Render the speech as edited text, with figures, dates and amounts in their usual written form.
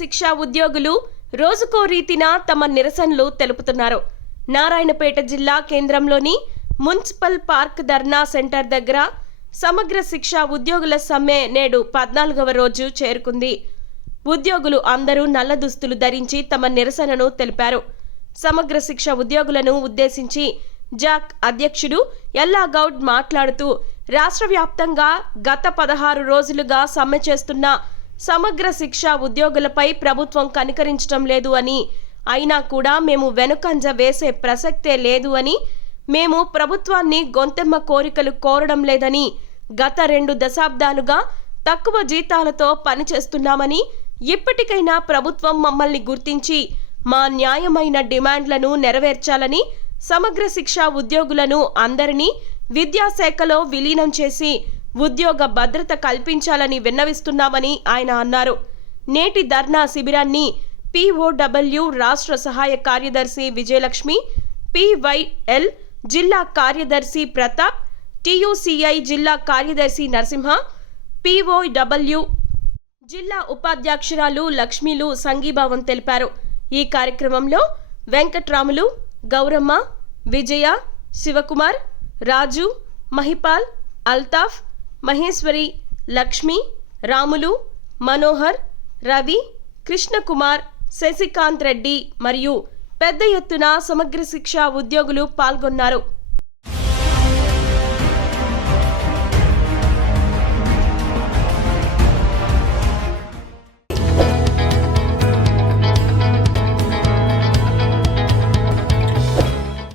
శిక్ష ఉద్యోగులు రోజుకో రీతిన తమ నిరసనలు తెలుపుతున్నారు. నారాయణపేట జిల్లా కేంద్రంలోని మున్సిపల్ పార్క్ ధర్నా సెంటర్ దగ్గర సమగ్ర శిక్ష ఉద్యోగుల సమ్మె నేడు 14వ రోజు చేరుకుంది. ఉద్యోగులు అందరూ నల్ల దుస్తులు ధరించి తమ నిరసనను తెలిపారు. సమగ్ర శిక్ష ఉద్యోగులను ఉద్దేశించి జాక్ అధ్యక్షుడు ఎల్లాగౌడ్ మాట్లాడుతూ రాష్ట్ర వ్యాప్తంగా గత 16 రోజులుగా సమ్మె చేస్తున్న సమగ్ర శిక్ష ఉద్యోగులపై ప్రభుత్వం కనికరించడం లేదు అని, అయినా కూడా మేము వెనుకంజ వేసే ప్రసక్తే లేదు అని, మేము ప్రభుత్వాన్ని గొంతెమ్మ కోరికలు కోరడం లేదని, గత 2 దశాబ్దాలుగా తక్కువ జీతాలతో పనిచేస్తున్నామని, ఇప్పటికైనా ప్రభుత్వం మమ్మల్ని గుర్తించి మా న్యాయమైన డిమాండ్లను నెరవేర్చాలని, సమగ్ర శిక్ష ఉద్యోగులను అందరినీ విద్యాశాఖలో విలీనం చేసి ఉద్యోగ భద్రత కల్పించాలని విన్నవిస్తున్నామని ఆయన అన్నారు. నేటి ధర్నా శిబిరాన్ని POW రాష్ట్ర సహాయ కార్యదర్శి విజయలక్ష్మి, PYL జిల్లా కార్యదర్శి ప్రతాప్, TUCI జిల్లా కార్యదర్శి నరసింహ, POW జిల్లా ఉపాధ్యక్షురాలు లక్ష్మీలు సంఘీభావం తెలిపారు. ఈ కార్యక్రమంలో వెంకట్రాములు, గౌరమ్మ, విజయ, శివకుమార్, రాజు, మహిపాల్, అల్తాఫ్, మహేశ్వరి, లక్ష్మి, రాములు, మనోహర్, రవి, కృష్ణకుమార్, శశికాంత్ రెడ్డి మరియు పెద్ద ఎత్తున సమగ్ర శిక్ష ఉద్యోగులు పాల్గొన్నారు.